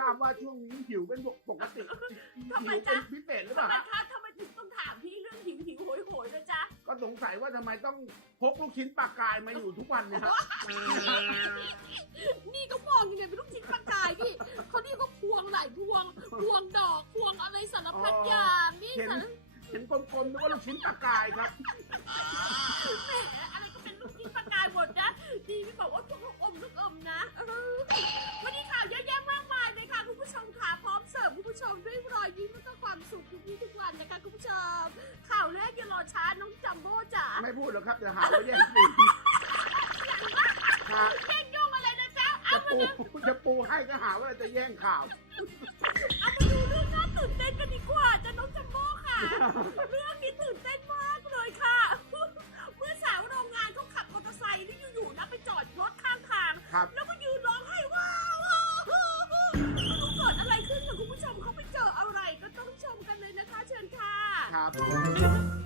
ราบว่าช่วงนี้หิวเป็นปกติทำไมหิวจ๊ะเป็นพิเศษหรือเปทำล่าไมฮะคะทำไมถึงต้องถามพี่เรื่องหิวหิวโหยโหยนะจ๊ะก็สงสัยว่าทำไมต้องพกลูกชิ้นปลากายมาอยู่ทุกวันเนี่ยฮะนี่ก็มองยังไงเป็นลูกชิ้นปลากายนี่เขานี่ก็พวงหลายพวง พวงดอก พวงอะไรสารพัดอย่างนี่เห็นสารเห็นกลมๆนึกว่าลูกชิ้นปลากายครับ แหมอะไรก็ากายหมดนะดีไม่บอกว่าพวกลูกอมลูกอมนะเออวันนี้ข่าวเยอะแยะมากมายเลยค่ะคุณผู้ชมค่ะพร้อมเสิร์ฟคุณผู้ชมด้วยรอยยิ้มและก็ความสุขทุกวี่ทุกวันนะคะคุณผู้ชม ข่าวแรกอย่ารอช้าน้องจัมโบ้จ๋าไม่พูดหรอกครับเดี๋ยวหาว่าแย่งซีนฮะแย่งยุ่งอะไรนะจ๊ะจะปูจะปูให้ก็หาว่าจะแย่งข่าวเอามาดูเรื่องน่าตื่นเต้นกันดีกว่าจ้ะน้องจัมโบ้ค่ะ เรื่องนี้ตื่นเต้น ครับ แล้วก็ยืนร้องไห้ว้าวว้าวไม่รู้เกิดอะไรขึ้นค่ะคุณผู้ชมเขาไปเจออะไรก็ต้องชมกันเลยนะคะ เชิญค่ะ ครับ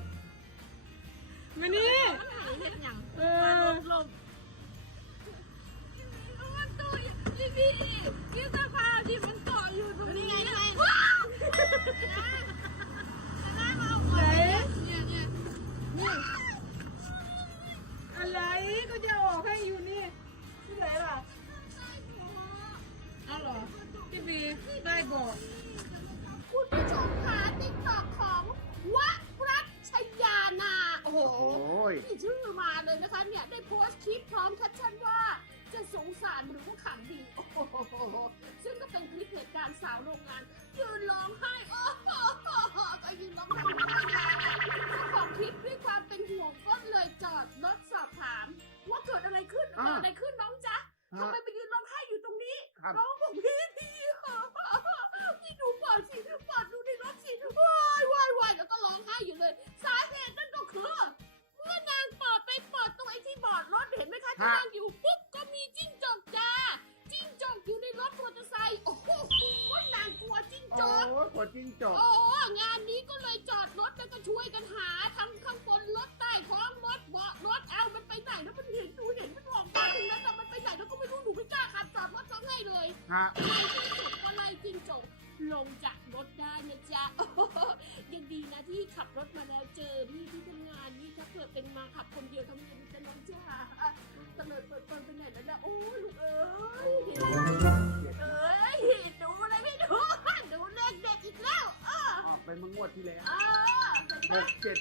พี่บีได้บอกคุณผู้ชมคะติ๊กตอกของวะรัชชยานา โอ้โหโอ้ยมีชื่อมาเลยนะคะเนี่ยได้โพสต์คลิปพร้อมแคปชั่นว่าจะสงสารหรือว่าขำดี โอ้โห ซึ่งก็เป็นคลิปเหตุการณ์สาวโรงงาน ยืนร้องไห้ โอ้โหก็ยืนร้องไห้ไม่ได้เจ้าของคลิปด้วยความเป็นห่วงก็เลยจอดรถสอบถาม ว่าเกิดอะไรขึ้นเกิดอะไรขึ้นน้องจ๊ะทำไมไปยืนร้องไห้อยู่ตรงนี้ร้องบอกพี่พี่ค่ะพี่ ดูเปิดสิเปิดดูในรถสิวายวายวายแล้วก็ร้องไห้อยู่เลย สาเหตุนั่นก็คือเมื่อนางเปิดไปเปิดตัวไอ้ที่บอร์ดรถเห็นไหมคะที่ฮะนั่งอยู่ปุ๊บก็มีจิ้งจกจ้าจิ้งจกอยู่ในรถมอเตอร์ไซค์โอ้โหนางกลัวจิ้งจโอ้กยกดจิ้งจก โอ้งานนี้ก็เลยจอดรถแล้วก็ช่วยกันหาทั้งข้างบนรถใต้ท้องรถเบาะรถเอามันไปไหนแล้วมันเห็นหนูเห็นมันออกมาตรงนั้นแต่มันไปไหนแล้วก็ไม่รู้หนูไม่กล้าขับจอดรถร้องไห้เลยฮะก็ไล่จิ้งจกล งจากรถได้นะจ๊ะโอ้โหยังดีนะที่ขับรถมาแล้วเจอพี่ที่ทำงานนี่ถ้าเกิดเป็นมาขับคนเดียวทำยังไงจะน้องจ้าตะเลิดเปิดเปิดไปไหนแล้วนะโอ้ยลูกเอ้ยเอ้ยดูอะไรไม่ดูดูเลขเด็ดอีกแล้วเออออกไปเมื่องวดที่แล้วเออเห็นหปะกเจ็ด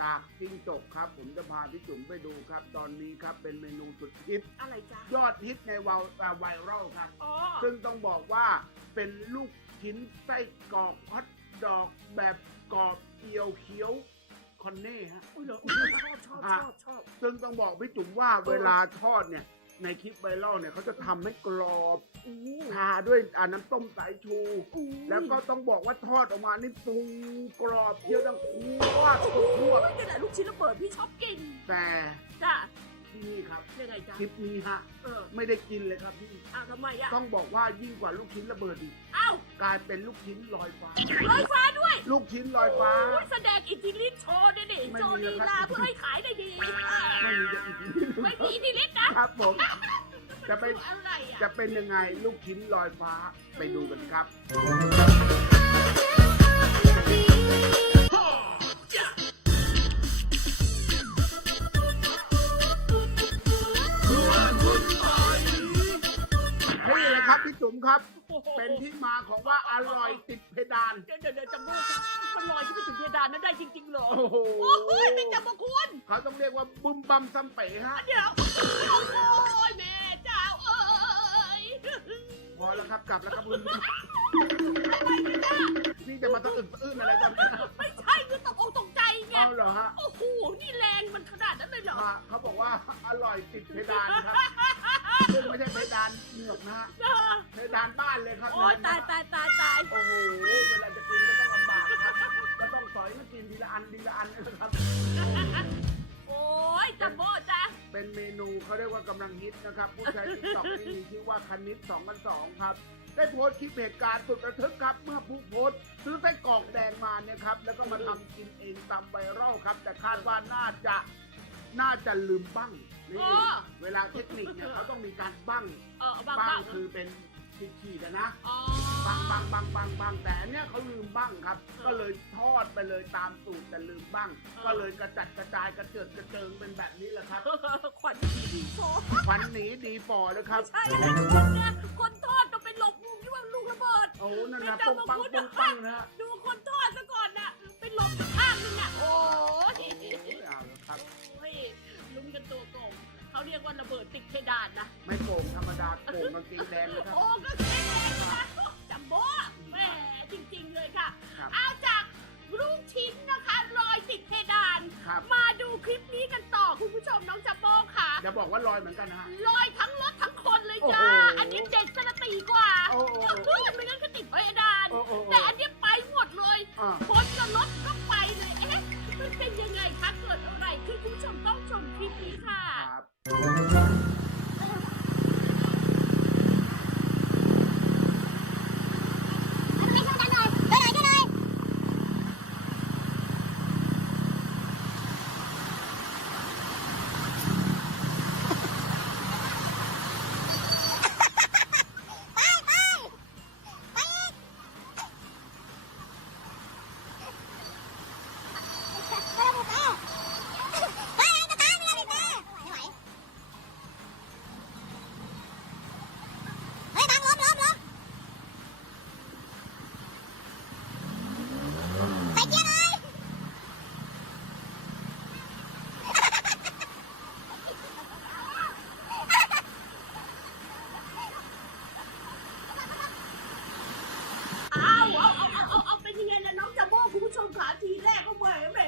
จากจิ้งจกครับ ผมจะพาพี่จุ๋มไปดูครับ ตอนนี้ครับเป็นเมนูสุดฮิตอะไรจ้ายอดฮิตในวาวอ่าไวรัลครับ อ๋อ ซึ่งต้องบอกว่าเป็นลูกชิ้นไส้กรอกฮอตดอกแบบกรอบเกียวเคี้ยวคอนเน่ฮะ อุ้ยเหรอชอบชอบชอบชอบ ซึ่งต้องบอกพี่จุ๋มว่าเวลาทอดเนี่ย ในคลิปไวรัลเนี่ยเขาจะทำให้กรอบอู้ทาด้วยอ่าน้ำต้มสายชูอู้แล้วก็ต้องบอกว่าทอดออกมานี่ฟูกรอบเคี้ยวดังคั่วคั่วโอ้ยนี่แหละลูกชิ้นระเบิดพี่ชอบกิน แต่ จ้ะ ที่นี่ครับยังไงจ้ะคลิปนี้ฮะเออไม่ได้กินเลยครับพี่อ้าวทำไมอะต้องบอกว่ายิ่งกว่าลูกชิ้นระเบิดอีกอ้าวกลายเป็นลูกชิ้นลอยฟ้า ลอยฟ้าด้วยลูกชิ้นลอยฟ้า โอ้ยแสดงอิทธิฤทธิ์โชว์ด้วยดิไม่โชว์มีลีแล้วคลารับ เพื่อให้ขายได้ดีเออไม่มีจะอีกนิดนึงไม่มีอิทธิฤทธิ์นะครับผม จะไป อะไรอะ จะเป็นยังไงลูกชิ้นลอยฟ้าไปดูกันครับ จุ๋มครับโอ้โหเป็นที่มาของว่าอร่อยติดเพดาน เดี๋ยวเดี๋ยวเดี๋ยวจำพูดครับมันลอยขึ้นไปถึงเพดานนั้นได้จริงๆเหรอ โอ้โห โอ้ยไม่จำมาคุณเขาต้องเรียกว่าบุมบัมซัมเป๋ฮะ เดี๋ยวโอ้ยแม่เจ้าเอ้ยพอแล้วครับกลับแล้วครับคุณนี่จะมาต้องอึดอื้นอะไรกันนะไม่ใช่คือตกอกตก ใจไงเอาเหรอฮะโอ้โหนี่แรงมันขนาดนั้นเลยเหรอมาเขาบอกว่าอร่อยติดเพดานครับซึ่งไม่ใช่เพดานเหงือกนะฮะเออเพดานบ้านเลยครับโอ้ยตายตายตายตายโอ้โหเวลาจะกินก็ต้องลำบากครับก็ต้องสอยมากินทีละอันทีละอันนะครับ โอ้ยจัมโบ้จ้ะเป็นเมนูเขาเรียกว่ากำลังฮิตนะครับ ผู้ใช้ติ๊กต็อกที่มีชื่อว่าคณิต2002ครับ ได้โพสต์คลิปเหตุการณ์สุดระทึกครับ เมื่อผู้โพสต์ซื้อไส้กรอกแดงมาเนี่ยครับ แล้วก็มาทำกินเองตามไวรัลครับ แต่คาดว่าน่าจะน่าจะลืมบ้างนี่อ๋อ เวลาเทคนิคเนี่ยเขาต้องมีการบ้างเออบังบ้าบังงคือเป็นขีดๆอะนะ อ๋อ บังบังบังบังบังแต่อันเนี้ยเขาลืมบ้างครับ ก็เลยทอดไปเลยตามสูตรแต่ลืมบ้าง ก็เลยกระจัดกระจายกระเจิดกระเจิงเป็นแบบนี้แหละครับขวัญดีโชว์ควันหนีดีฝ่อเลยครับ ใช่อะไรคนเนี่ยคนทอดต้องไปหลบมุมที่ว่าลูกระเบิดโอ้นั่นนะไม่ปงจำปังมาพูดปงปังนะฮะดูคนทอดซะก่อนน่ะไปหลบข้างนึงอะโอ้ยโอ้ยเอาละครับ โอ้ยลุ้นกันตัวโกงเขาเรียกว่าระเบิดติดเพดานนะไม่โป่งธรรมดาโป่งกางเกงแดงเลยครับ โอ้ก็แค่เองนะจัม โบ้แหมจริงๆเลยค่ะ ครับ เอาจากลูกชิ้นนะคะรอยติดเพดาน ครับ มาดูคลิปนี้กันต่อคุณผู้ชมน้องจัมโบ้ค่ะ จะบอกว่าลอยเหมือนกันนะฮะ ลอยทั้งรถทั้งคนเลยจ้า โอ้โหอันนี้เด็ดสระตีกว่าโอ้โหเออไม่งั้นก็ติดเพดาน โอ้โหแต่อันนี้ไปหมดเลย อ่า คนกับรถก็ไปเลย เอ๊ะ มันเป็นยังไงคะเกิดอะไรขึ้นคุณผู้ชมต้องชมคลิปนี้ค่ะ ครับ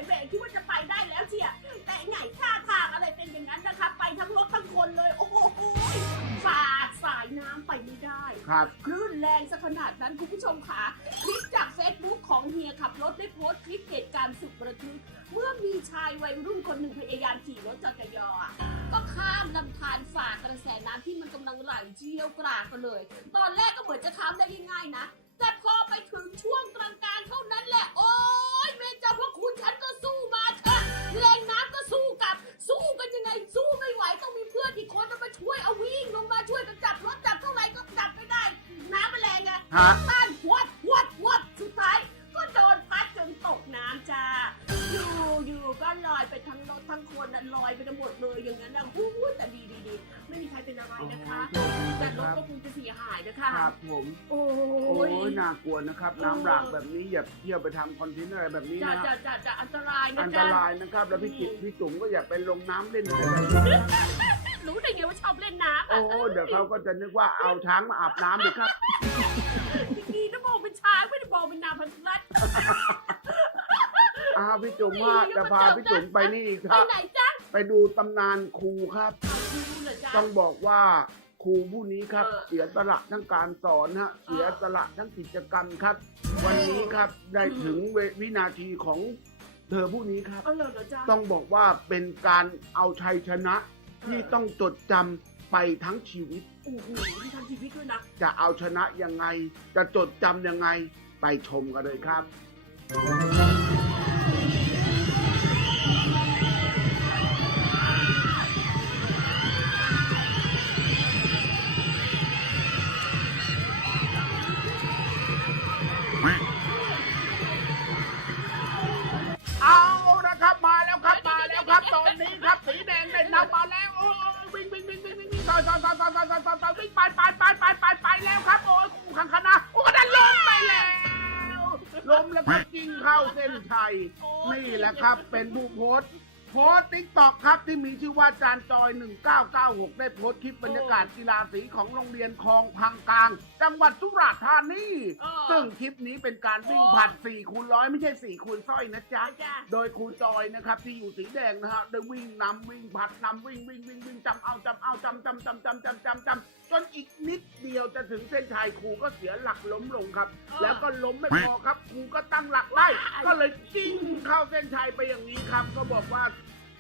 แหวแหวแหวคิดว่าจะไปได้แล้วเชียแต่ไงท่าทางอะไรเป็นอย่างนั้นนะคะ ไปทั้งรถทั้งคนเลย โอ้โหฝ่าสายน้ำไปไม่ได้ครับคลื่นแรงซะขนาดนั้นคุณผู้ชมค่ะคลิปจากเฟซบุ๊กของเฮียขับรถได้โพสต์คลิปเหตุการณ์สุดระทึก เมื่อมีชายวัยรุ่นคนหนึ่งพยายามขี่รถจักรยานอะก็ข้ามลำธารฝ่ากระแสน้ำที่มันกำลังไหลเชี่ยวกรากไปเลย ตอนแรกก็เหมือนจะข้ามได้ง่ายๆนะ แต่พอไปถึงช่วงกลางๆเท่านั้นแหละโอ้ วยเอาวิ่งลงมาช่วยกันจับรถจับเท่าไหร่ก็จับไม่ได้ น้ำมันแรงไงฮะต้านวัดวัดวัดสุดท้าย ก็โดนพัดจนตกน้ำจ้าอยู่อยู่ก็ลอยไปทั้งรถทั้งคนน่ะลอยไปทั้งหมดเลยอย่างนั้นนะฮู้แต่ดีดีดีไม่มีใครเป็นอะไรนะคะ โอ้โหแต่รถครับก็คงจะเสียหายนะคะ ครับผม โอ้โอ้ยยน่ากลัวนะครับ น้ำหลากแบบนี้อย่าเที่ยวไปทำคอนเทนต์อะไรแบบนี้จะนะจะจะจะอันตรายนะอันตจ๊ะ รายนะครับ แล้วพี่จิพี่จุ๋มก็อย่าไปลงน้ำเล่นอะไรรู้ ได้ไงว่าชอบเล่นน้ำโอ้อะเดี๋ยวเขาก็จะนึกว่าเอาช้างมาอาบน้ำดิครับดีนะมองเป็นช้างไม่ได้มองเป็นนาพันธุ์รัตอ้าวพี่จุ๋มว่าจะพาพี่จุ๋มไปนี่อีกคไปรับไหนจ๊ะไปดูตำนานครูครับดูเหรอจ๊ะต้องบอกว่าครูผู้นี้ครับเออเสียสละทั้งการสอนฮะเสียสละทั้งกิจกรรมครับ วันนี้ครับได้ถึงเววินาทีของเธอผู้นี้ครับเอาเลยเหรอจ๊ะต้องบอกว่าเป็นการเอาชัยชนะ ที่ต้องจดจำไปทั้งชีวิต โอ้โหที่ทำชีวิตด้วยนะ จะเอาชนะยังไง จะจดจำยังไง ไปชมกันเลยครับ ว่าจานจอย 1996 ได้โพสต์คลิปบรรยากาศกีฬาสีของโรงเรียนคลองพังกลาง จังหวัดสุราษฎร์ธานี เออซึ่งคลิปนี้เป็นการวิ่งผลัด4คูณร้อยไม่ใช่ 4 คูณสร้อยนะจ๊ะจ้ะจ้ะ โดยครูจอยนะครับที่อยู่สีแดงนะฮะได้วิ่งนำวิ่งผลัดนำวิ่งวิ่งวิ่งวิ่งจำเอาจำเอาจำจำจำจำจำจำจำจนอีกนิดเดียวจะถึงเส้นชัยครูก็เสียหลักล้มลงครับแล้วก็ล้มไม่พอครับครูก็ตั้งหลักได้ก็เลยจิ้งเข้าเส้นชัยไปอย่างนี้ครับ ก็บอกว่า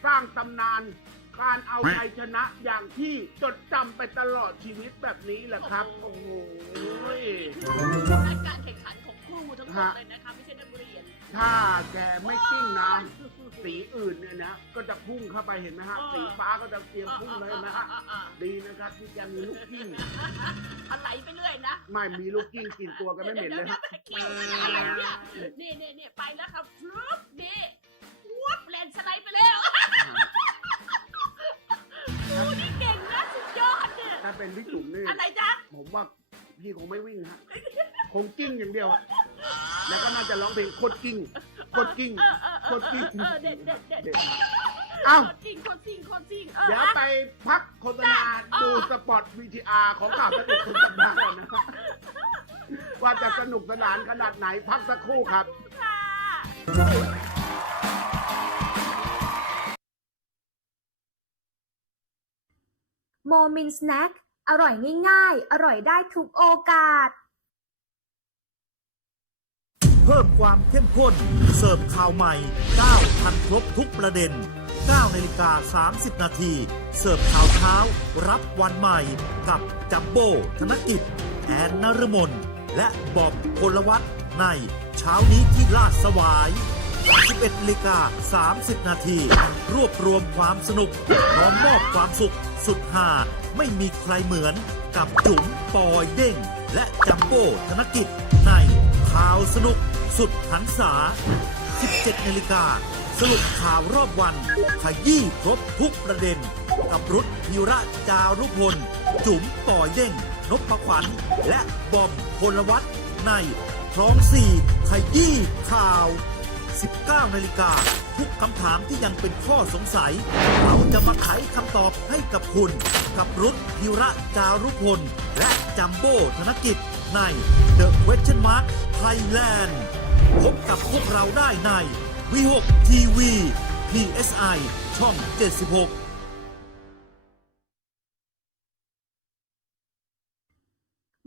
สร้างตำนาน การเอาชัยชนะอย่างที่จดจำไปตลอดชีวิตแบบนี้แหละครับ โอ้โหนั่นการแข่งขันของครูทั้งหมดเลยนะคะไม่ใช่นักเรียน ถ้าแกไม่กิ้งนะสีอื่นเนี่ยนะก็จะพุ่งเข้าไปเห็นไหมฮะ สีฟ้าก็จะเตรียมพุ่งเลยเห็นไหมฮะดีนะครับที่แกมีลูกกิ้งอะไรไปเรื่อยนะไม่มีลูกกิ้งกินตัวกันไม่เหม็นเลยฮะเกี่ยวกับอะไรเนี่ยนี่นี่นี่ไปแล้วครับฟลุ๊ปนี่วับแลนด์สไลด์ไปแล้วโอ้นี่ เก่งนะสุดยอดเนี่ยถ้าเป็นพี่จุ๋มนี่อะไรจ๊ะผมว่าพี่คงไม่วิ่งฮะคงกิ้งอย่างเดียวอะแล้วก็น่าจะร้องเพลงโคตรกิ้งโคตรกิ้งเออเออเออโคตรกิ้งเออเด็ดเด็ดเด็ดเด็ดเอ้าโคตรจริงโคตรจริงโคตรจริงเออเดี๋ยวอะไปพักโฆษณาอะดูสปอต VTR ของข่าวสนุกคุณสัปดาห์ก่อนนะว่าจะสนุกสนานขนาดไหนพักสักครู่ครับ ค่ะ มมินสแน็ค อร่อยง่ายๆ อร่อยได้ทุกโอกาส เพิ่มความเข้มข้น เสิร์ฟข่าวใหม่9ทันครบทุกประเด็น9นาฬิกา30 นาที เสิร์ฟข่าวเช้า รับวันใหม่ กับจัมโบ้ธนกิจ แอนนรมน และบอบพลวัตในเช้านี้ที่ลาดสวาย 11นาฬิกา30 นาที รวบรวมความสนุกพร้อมมอบความสุข สุดหาไม่มีใครเหมือนกับจุ๋มปอยเด้ง และจัมโบ้ธนกิจ ในข่าวสนุกสุดหันษา 17นาฬิกาสรุปข่าวรอบวัน ขยี้ครบทุกประเด็น กับรุษพิระจารุพล จุ๋มปอยเด้ง นพขวัญ และบอมพลวัตในคลองสี่ขยี้ข่าว 19นาฬิกาทุกคำถามที่ยังเป็นข้อสงสัย เราจะมาไขคำตอบให้กับคุณ กับรุษพิระจารุพล และจัมโบ้ธนกิจใน The Question Mark Thailand พบกับพวกเราได้ในวิหกทีวี PSI ช่อง 76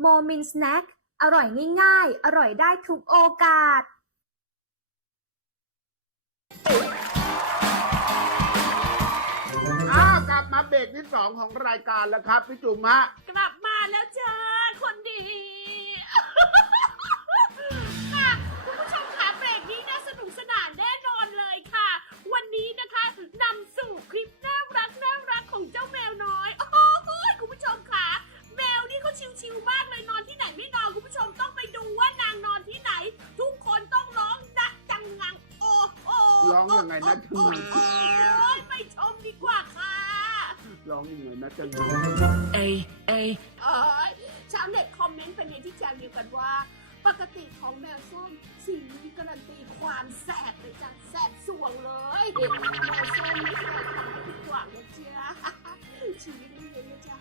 โมมินสแน็คอร่อยง่ายๆ อร่อยได้ทุกโอกาส อ้าวกลับมาเบรกที่สองของรายการแล้วครับพี่จุ๋มฮะ กลับมาแล้วจ้าคนดี ร้องยังไงนะจังงังโอ้ยไปชมดีกว่าค่ะ ร้องยังไงนะจังเอ้ยเอ้ยเอ้ยชาวเน็ตคอมเมนต์เป็นในที่แจ้งเดียวกันว่า ปกติของแมวส้มสีนี้การันตีความแสบเลยจ้ะแสบสวงเลยแมวส้มไม่เคยทำให้ผิดหวังนะเจ้าชีวิตไม่เลยนะจ๊ะ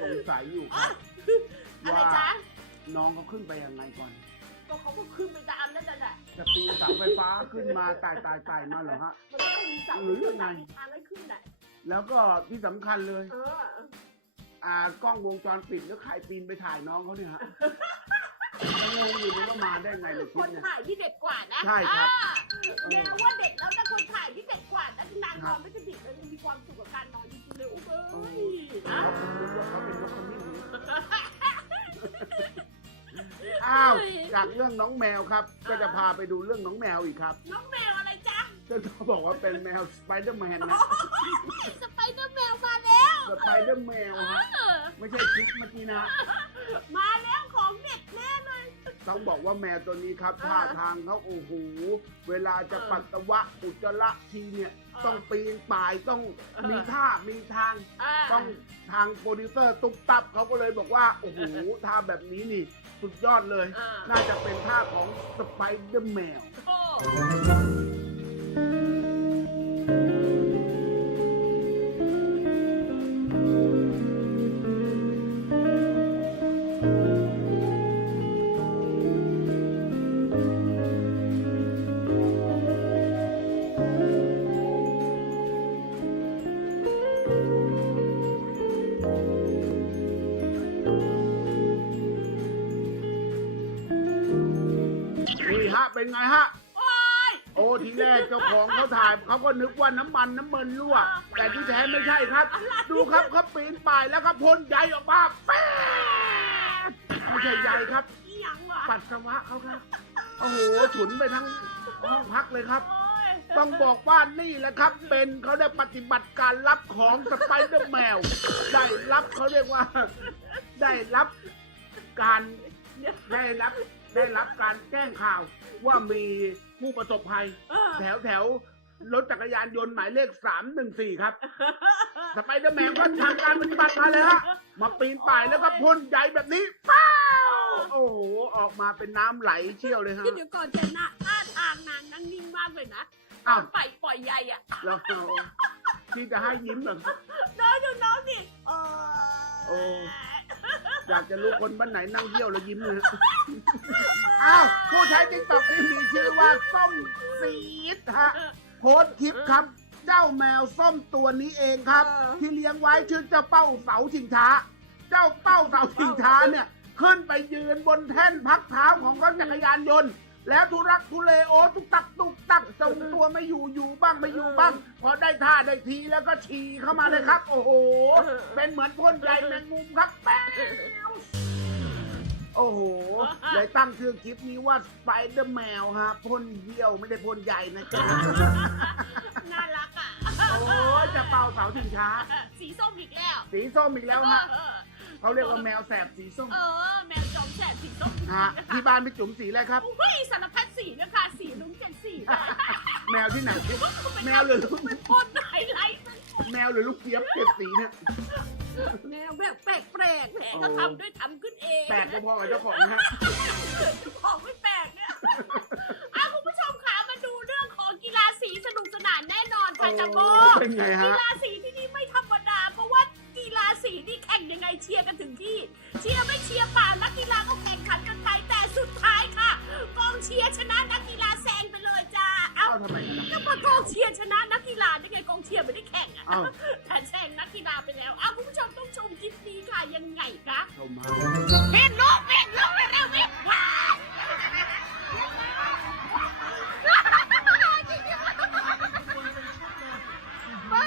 สงสัยอยู่ครับอะไรว่าจ๊ะน้องเขาขึ้นไปยังไงก่อน ก็เขาก็ขึ้นไป จะปีนเสาไฟฟ้าขึ้นมาตายตายตายมาเหรอฮะ มันต้องมีเสาหรือยังไงทางให้ขึ้นแหละแล้วก็ที่สำคัญเลย เออ อ่ากล้องวงจรปิดแล้วใครปีนไปถ่ายน้องเขาเนี่ยฮะยังงงอยู่เลยว่ามาได้ไงในคคลิปนเนี่ย ถ่ายที่เด็ดกว่านะใช่ครับ อ่าแม้ว่าเด็กแล้วแต่คนถ่ายที่เด็ดกว่านะนางนอนไม่สนิทเลยมีความสุขกับการนอนจริงๆเลยโอ้เอ้ยอะเขาเป็นนึกว่าเขาเป็นนกขมิ้น อ้าว จากเรื่องน้องแมวครับ ก็จะพาไปดูเรื่องน้องแมวอีกครับ น้องแมวอะไรจ๊ะซึ่งเขาบอกว่าเป็นแมวสไปเดอร์แมนนะ สไปเดอร์แมวมาแล้วสไปเดอร์แมวฮะเออไม่ใช่คลิปเมื่อกี้นะ มาแล้วของเด็ดแน่เลย ต้องบอกว่าแมวตัวนี้ครับอ่าท่าทางเขาโอ้โห เวลาจะเออปัสสาวะอุจจาระทีเนี่ย เออ ต้องปีนป่ายต้องเออมีท่ามีทางอ่าต้องทางโปรดิวเซอร์ตุ๊บตับเขาก็เลยบอกว่า โอ้โหท่าแบบนี้นี่ สุดยอดเลย อ่า น่าจะเป็นท่าของสไปเดอร์แมวโอ้นี่ฮะเป็นไงฮะโอ้ยโอ้ มันน้ำมันรั่ว แต่ที่แท้ไม่ใช่ครับ ดูครับเขาปีนป่ายแล้วก็พ่นใยออกมาแป๊ดไม่ใช่ใยครับ อีหยังวะปัสสาวะเขาครับ โอ้โหฉุนไปทั้งห้องพักเลยครับ โอ้ยต้องบอกว่านี่แหละครับ เป็นเขาได้ปฏิบัติการรับของสไปเดอร์แมว ได้รับเขาเรียกว่า ได้รับการได้รับได้รับการแจ้งข่าวว่ามีผู้ประสบภัย เออแถวแถว รถจักรยานยนต์หมายเลขสามหนึ่งสี่ครับ สไปเดอร์แมนก็ทำการปฏิบัติมาเลยฮะ มาปีนป่ายแล้วก็พ่นใยแบบนี้ป้าวโอ้โห ออกมาเป็นน้ำไหลเชี่ยวเลยฮะเดี๋ยวก่อนแต่หน้าท่าทางนางนั่งนิ่งมากเลยนะอ้าวไปปล่อยใยอะแล้วที่จะให้ยิ้มเหรอน้องดูน้องสิเอโอ้ ออยากจะรู้คนบ้านไหนนั่งเยี่ยวแล้วยิ้มเลยฮะอ้าวผู้ใช้ติ๊กต็อกที่มีชื่อว่าส้มซีดฮะ โพสต์คลิปครับ เจ้าแมวส้มตัวนี้เองครับที่เลี้ยงไว้ชื่อเจ้าเป้าเสาชิงช้า เจ้าเป้าเสาชิงช้าเนี่ย ขึ้นไปยืนบนแท่นพักเท้าของรถจักรยานยนต์ แล้วทุรักทุเลโอตุกตักตุกตักทรงตัวไม่อยู่อยู่บ้างไม่อยู่บ้าง พอได้ท่าได้ทีแล้วก็ฉี่เข้ามาเลยครับ โอ้โห เป็นเหมือนพ่นใยแมงมุมครับแป๊ว โอ้โห เลยตั้งชื่อคลิปนี้ว่าสไปเดอร์แมวฮะพ่นเยี่ยวไม่ได้พ่นใยนะจ๊ะน่ารักอะ โอ้ยจะเป่าเสาชิงช้า สีส้มอีกแล้ว สีส้มอีกแล้วฮะเออเขาเรียกว่าแมวแสบสีส้ม เออ แมวจอมแสบสีส้มฮะที่บ้านพี่จุ๋มสีอะไรครับเฮ้ยสารพัดสีนะคะ สีลุงเจ็ดสีเลยแมวที่ไหน แมวหรือลูกเป็นพ่นไฮไลท์แมวหรือลูกเจี๊ยบเจ็ดสีเนี่ย แมวแบบแปลกแปลกๆแหมก็ทำด้วยทำขึ้นเองแปลกพอๆกับเจ้าของนะฮะ ของไม่แปลกเนี่ยอะคุณผู้ชมคะมาดูเรื่องของกีฬาสีสนุกสนานแน่นอนค่ะจัมโบเป็นไงกีฮะฬาสีที่นี่ไม่ธรรมดา เพราะว่ากีฬาสีนี่แข่งยังไงเชียร์กันถึงที่ เชียร์ไม่เชียร์เปล่านักกีฬาก็แข่งขันกันไปแต่สุดท้ายค่ะกองเชียร์ชนะนักกีฬาแซงไปเลยจ้าเอ้า เอ้าทำไมกันนะ ก็พอกองเชียร์ชนะนักกีฬาได้ไงกองเชียร์ไม่ได้แข่งอะเอ้าแต่แซงนักกีฬาไปแล้วอ้าวคุณผู้ชมต้องชมคลิป นี้ค่ะยังไงคะเข้ามาเพ่นลูกเพ่นลูกเร็วๆเพ่นว้าว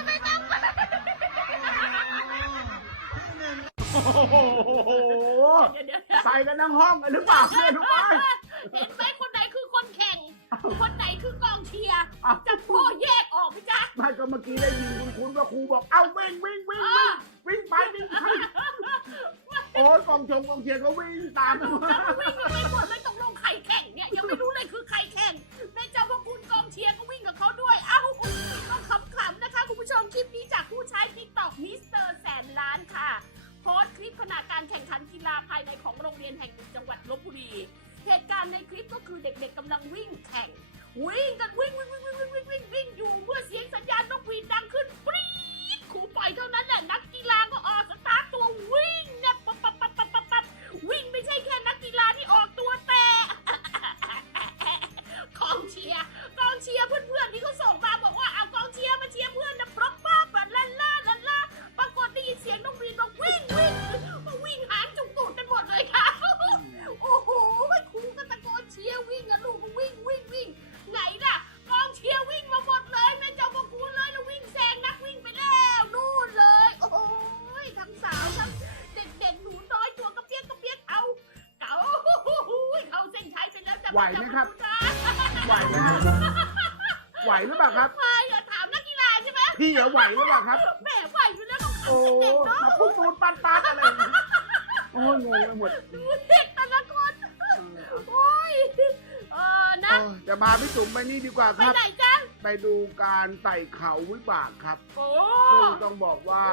ไม่ต้องโอ้โหเดี๋ยวเดี๋ยวใส่กันทั้งห้องเลยหรือเปล่า วิ่งกันวิ่งวิ่งวิ่งวิ่งวิ่งวิ่งวิ่งอยู่เมื่อเสียงสัญญาณนกหวีดดังขึ้นปรี๊ดครูปล่อยเท่านั้นแหละ เด็กแต่ละคน โอ้ย เออนะเออจะพาพี่จุ๋มไปนี่ดีกว่าไปครับ ไหนจ้าไปดูการไต่เขาวิบากครับ โอ้ ซึ่งต้องบอกว่า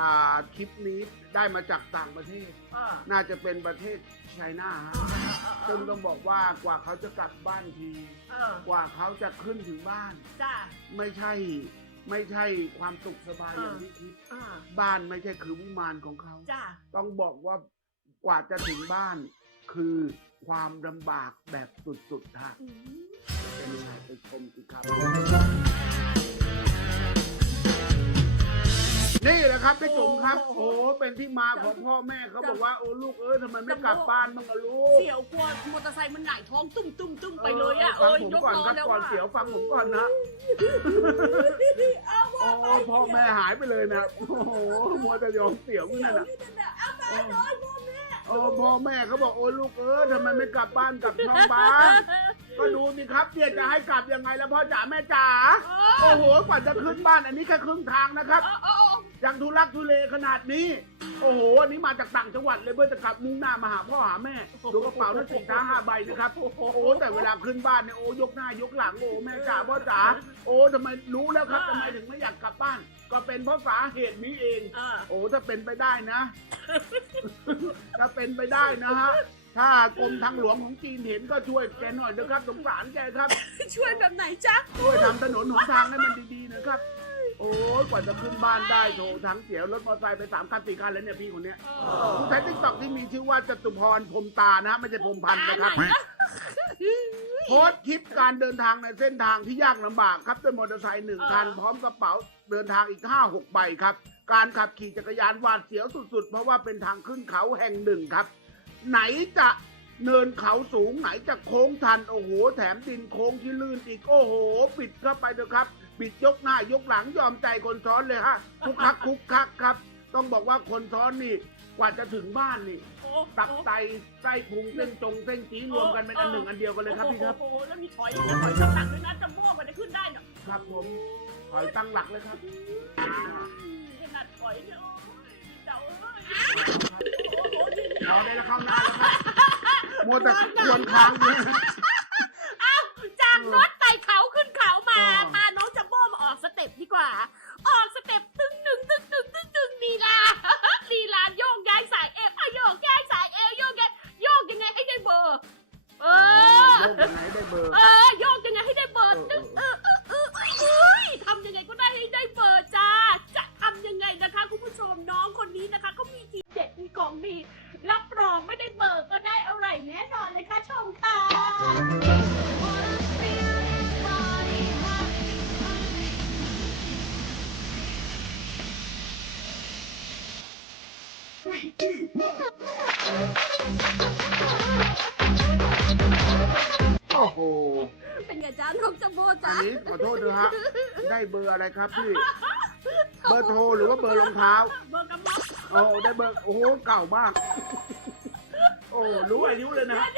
อ่า คลิปนี้ได้มาจากต่างประเทศอ่าน่าจะเป็นประเทศไชน่าฮะซึ่งต้องบอกว่ากว่าเขาจะกลับบ้านที เออกว่าเขาจะขึ้นถึงบ้าน จ้าไม่ใช่ ไม่ใช่ความสุขสบายอย่างที่คิด อ่าบ้านไม่ใช่คือวิมานของเขา จ้าต้องบอกว่า กว่าจะถึงบ้าน คือความลำบากแบบสุดๆฮะอืมเป็นยังไงไปชมสิครับสนี่แหละครับพี่จุ๋มครับ โอ้เป็นที่มาของพ่อแม่เขาบอกว่าโอ้ลูกเอ้ยทำไมไม่กลับบ้านบ้างอะลูกเสียวกลัวมอเตอร์ไซค์มันหงายท้องตุ้มตุ้มตุ้มไปเลยอะเอฟังอผมยกก่อนล้อครับแล้วก่อนอะเสียวฟังผมก่อนนะ เอาโอ้ว่าไปพ่อแม่หายไปเลยนะ โอ้โหมัวแต่ยอมเสียวนั่นน่ะ นี่นั่นน่ะเอามาน้อยพ่อแม่ โอ้พ่อแม่เขาบอกโอ้ลูกเอ้ยทำไมไม่กลับบ้านกลับช่องบ้านก็ดูสิครับเนี่ยจะให้กลับยังไงแล้วพ่อจ๋าแม่จ๋าโอ้โหกว่าจะขึ้นบ้านอันนี้แค่ครึ่งทางนะครับเออเออเออ ยังทุลักทุเลขนาดนี้ โอ้โหอันนี้มาจากต่างจังหวัดเลยเพื่อจะกลับมุ่งหน้ามาหาพ่อหาแม่ดูกระเป๋านั่นสินค้าห้าใบนะครับ โอ้โหแต่เวลาขึ้นบ้านเนี่ยโอ้ยกหน้ายกหลังโอ้แม่จ๋าพ่อจ๋าโอ้ทำไมรู้แล้วครับทำไมถึงไม่อยากกลับบ้าน ก็เป็นเพราะสาเหตุนี้เอง เออ โอ้ถ้าเป็นไปได้นะ ถ้าเป็นไปได้นะฮะ ถ้ากรมทางหลวงของจีนเห็นก็ช่วยแกหน่อยนะครับสงสารแกครับ ช่วยแบบไหนจ๊ะ ช่วยทำถนนหนทางให้มันดีๆนะครับ โอ้ยกว่าจะขึ้นบ้านได้โถทั้งเสียรถมอเตอร์ไซค์ไปสามคันสี่คันแล้วเนี่ยพี่คนเนี้ยผู้ใช้ติ๊กต็อกที่มีชื่อว่าจตุพรพรหมตานะฮะไม่ใช่พรหมพันธ์นะครับ โพสต์คลิปการเดินทางในเส้นทางที่ยากลำบากครับด้วยมอเตอร์ไซค์หนึ่งคัน พร้อมกระเป๋าเดินทางอีกห้าหกใบครับ การขับขี่จักรยานหวาดเสียวสุดๆ เพราะว่าเป็นทางขึ้นเขาแห่งหนึ่งครับ ไหนจะเนินเขาสูงไหนจะโค้งชัน โอ้โห แถมดินโค้งที่ลื่นอีก โอ้โห ปิดเข้าไปเถอะครับ ปิดยกหน้ายกหลังยอมใจคนซ้อนเลยฮะคุกคักคุกคักครับ ต้องบอกว่าคนซ้อนนี่กว่าจะถึงบ้านนี่ โอ้ตับไตไส้พุงเส้นจงเส้นจีรวมกันเป็นอันหนึ่งอันเดียวกันเลยครับพี่ครับ โอ้โหแล้วมีถอยแล้วถอยข้างหลังด้วยนะจะโม่กว่าจะขึ้นได้เนาะครับผมถอยตั้งหลักเลยครับขนาดถอยเนี่ยโอ้ยเจ้าเอ้ยโอ้โหนี่พอได้แล้วเข้าหน้าแล้วครับมัวแต่ควรค้างอยู่นะจากรถไต่เขาขึ้นเขามาอ่าพาน้องจัมโบ้มา ออกสเต็ปดีกว่า ออกสเต็ปตึงหนึ่งตึงตึงตึงตึงลีลาลีลาโยกย้ายสายเอฟอะโยกย้ายสาย โอ้โหเก่ามากโอ้รู้อายุเลยนะฮะ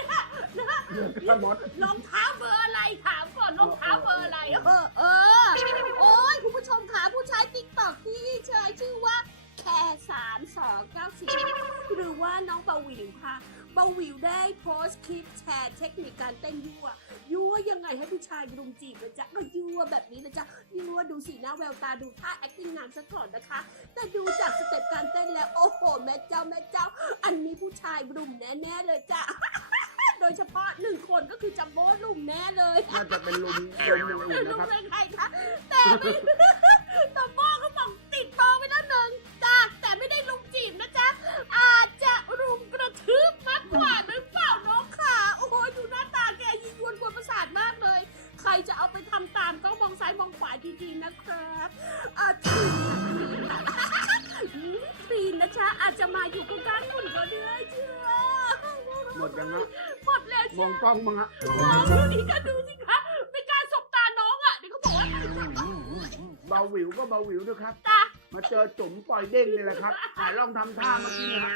เดือนกระมดรองเท้าเบอร์อะไรถามก่อนรองเท้าเบอร์อะไร เออเออ โอ้ยคุณผู้ชมค่ะผู้ใช้ติ๊กต็อกที่ใช้ชื่อว่า แค่สามสองเก้าสี่หรือว่าน้องเบาหวิวค่ะเบาหวิวได้โพสต์คลิปแชร์เทคนิคการเต้นยั่ว ยั่วยังไงให้ผู้ชายรุมจีบนะจ๊ะก็ยั่วแบบนี้นะจ๊ะยั่วดูสีหน้าแววตาดูท่า acting งานซะก่อนนะคะ แต่ดูจากสเต็ปการเต้นแล้ว โอ้โห แม่เจ้าแม่เจ้า อันนี้ผู้ชายรุมแน่ๆเลยจ้ะโดยเฉพาะหนึ่งคนก็คือจัมโบ้ลุมแน่เลยน่าจะเป็นลมลมอย่างอื่นลุนะมครับเป็นใครคะแต่ไม่จัมโบ้ก็บอกติดเบอร์ไปแล้วหนึ่งจ้ะ แต่ไม่ได้ลุมจีบนะจ๊ะ อาจจะรุมกระทืบมากกว่าหรือเปล่าน้องขาโอ้โหดูหน้าตาแกยิงยวนกวนประสาทมากเลย ใครจะเอาไปทำตามก็มองซ้ายมองขวาดีๆนะครับอาทีทรีนนะจ๊ะ อาจจะมาอยู่ข้างๆคุณก็ได้เชื่อหมดยังฮะหมดแล้วมเชื่อองกล้องมั้งฮะมองดูดิคะดูสิคะเป็นการสบตาน้องอะเดี๋ยวเขาบอกว่าเบาหวิวก็เบาหวิวด้วยครับ ตา มาเจอจุ๋มปล่อยเด้งเลยแหละครับไหนลองทำท่าเมื่อกี้นะฮะ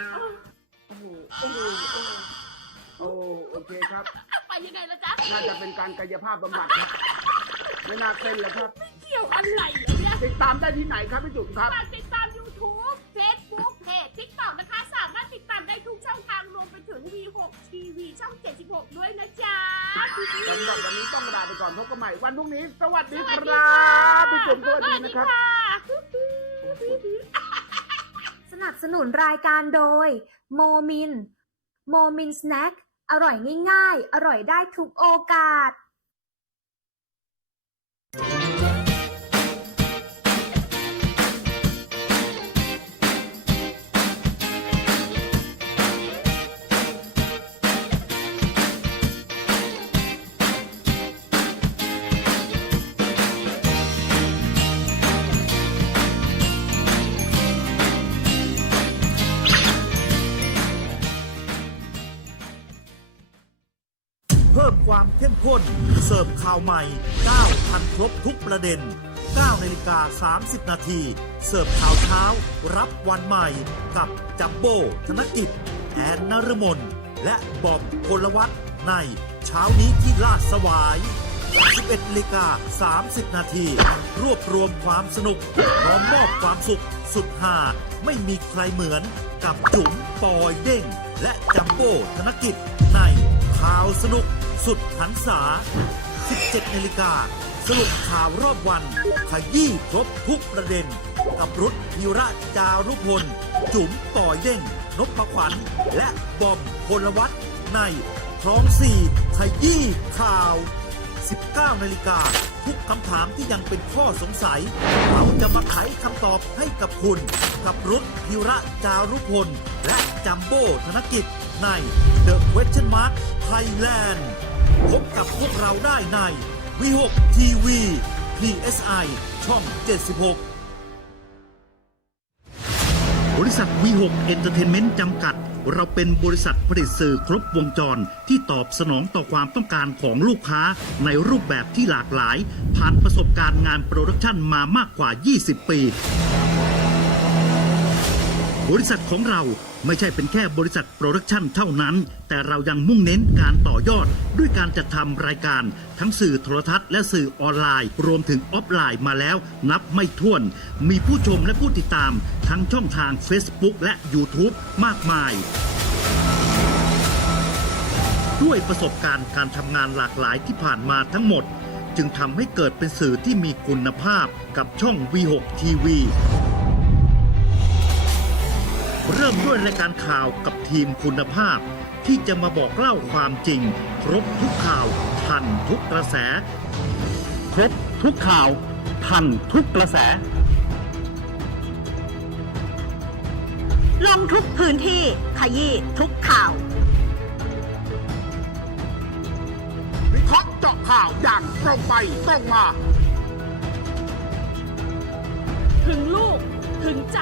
โอ้โหโอ้โหโอ้โหโอ้โอเคครับ ไปยังไงล่ะจ๊ะน่าจะเป็นการกายภาพบำบัดครับไม่น่าเต้นเลยครับเกี่ยวอะไรเนี่ยติดตามได้ที่ไหนครับพี่จุ๋มครับ ฝากติดตาม YouTube Facebook เพจ TikTok นะคะ สามารถติดตามได้ทุกช่องทางรวมไปถึง V6 TV ช่อง 76 ด้วยนะจ๊ะสำหรับวันนี้ต้องลาไปก่อนพบกันใหม่วันพรุ่งนี้ สวัสดีสควัสดีรัค่ะบพี่จุ๋มสวัสดีนะครับ สนับสนุนรายการโดยโมมิน โมมินสแน็ค อร่อยง่ายๆ อร่อยได้ทุกโอกาส ข่าวใหม่9ทันครบทุกประเด็น 9นาฬิกา 30 นาที เสิร์ฟข่าวเช้า รับวันใหม่กับจัมโบ้ธนกิจ แอนนรมน และบอบพลวัตในเช้านี้ที่ลาดสวาย 11นาฬิกา 30 นาที รวบรวมความสนุกพร้อมมอบความสุขสุดหาไม่มีใครเหมือนกับจุ๋มปอยเด้ง และจัมโบ้ธนกิจในข่าวสนุกสุดหันษา 17นาฬิกาสรุปข่าวรอบวัน ขยี้ครบทุกประเด็น กับรุษพิระจารุพล จุ๋มต่อยเด้งนพขวัญ และบอมพลวัตในคลองสี่ขยี้ข่าว 19นาฬิกาทุกคำถามที่ยังเป็นข้อสงสัย เราจะมาไขคำตอบให้กับคุณ กับรุษพิระจารุพล และจัมโบ้ธนกิจใน The Question Mark Thailand พบกับพวกเราได้ในวิหกทีวี PSI ช่อง 76 บริษัทวีหกเอนเตอร์เทนเมนต์จำกัด เราเป็นบริษัทผลิตสื่อครบวงจรที่ตอบสนองต่อความต้องการของลูกค้าในรูปแบบที่หลากหลาย ผ่านประสบการณ์งานโปรดักชันมามากกว่า 20 ปี บริษัทของเราไม่ใช่เป็นแค่บริษัทโปรดักชันเท่านั้น แต่เรายังมุ่งเน้นการต่อยอด ด้วยการจัดทำรายการ ทั้งสื่อโทรทัศน์และสื่อออนไลน์ รวมถึงออฟไลน์มาแล้วนับไม่ถ้วน มีผู้ชมและผู้ติดตาม ทั้งช่องทาง Facebook และ YouTube มากมาย ด้วยประสบการณ์การทำงานหลากหลายที่ผ่านมาทั้งหมด จึงทำให้เกิดเป็นสื่อที่มีคุณภาพกับช่อง V6 TV เริ่มด้วยรายการข่าวกับทีมคุณภาพ ที่จะมาบอกเล่าความจริง ครบทุกข่าวทันทุกกระแส ครบทุกข่าวทันทุกกระแส ลงทุกพื้นที่ขยี้ทุกข่าว วิเคราะห์เจาะข่าวอย่างตรงไปตรงมา ถึงลูกถึงใจ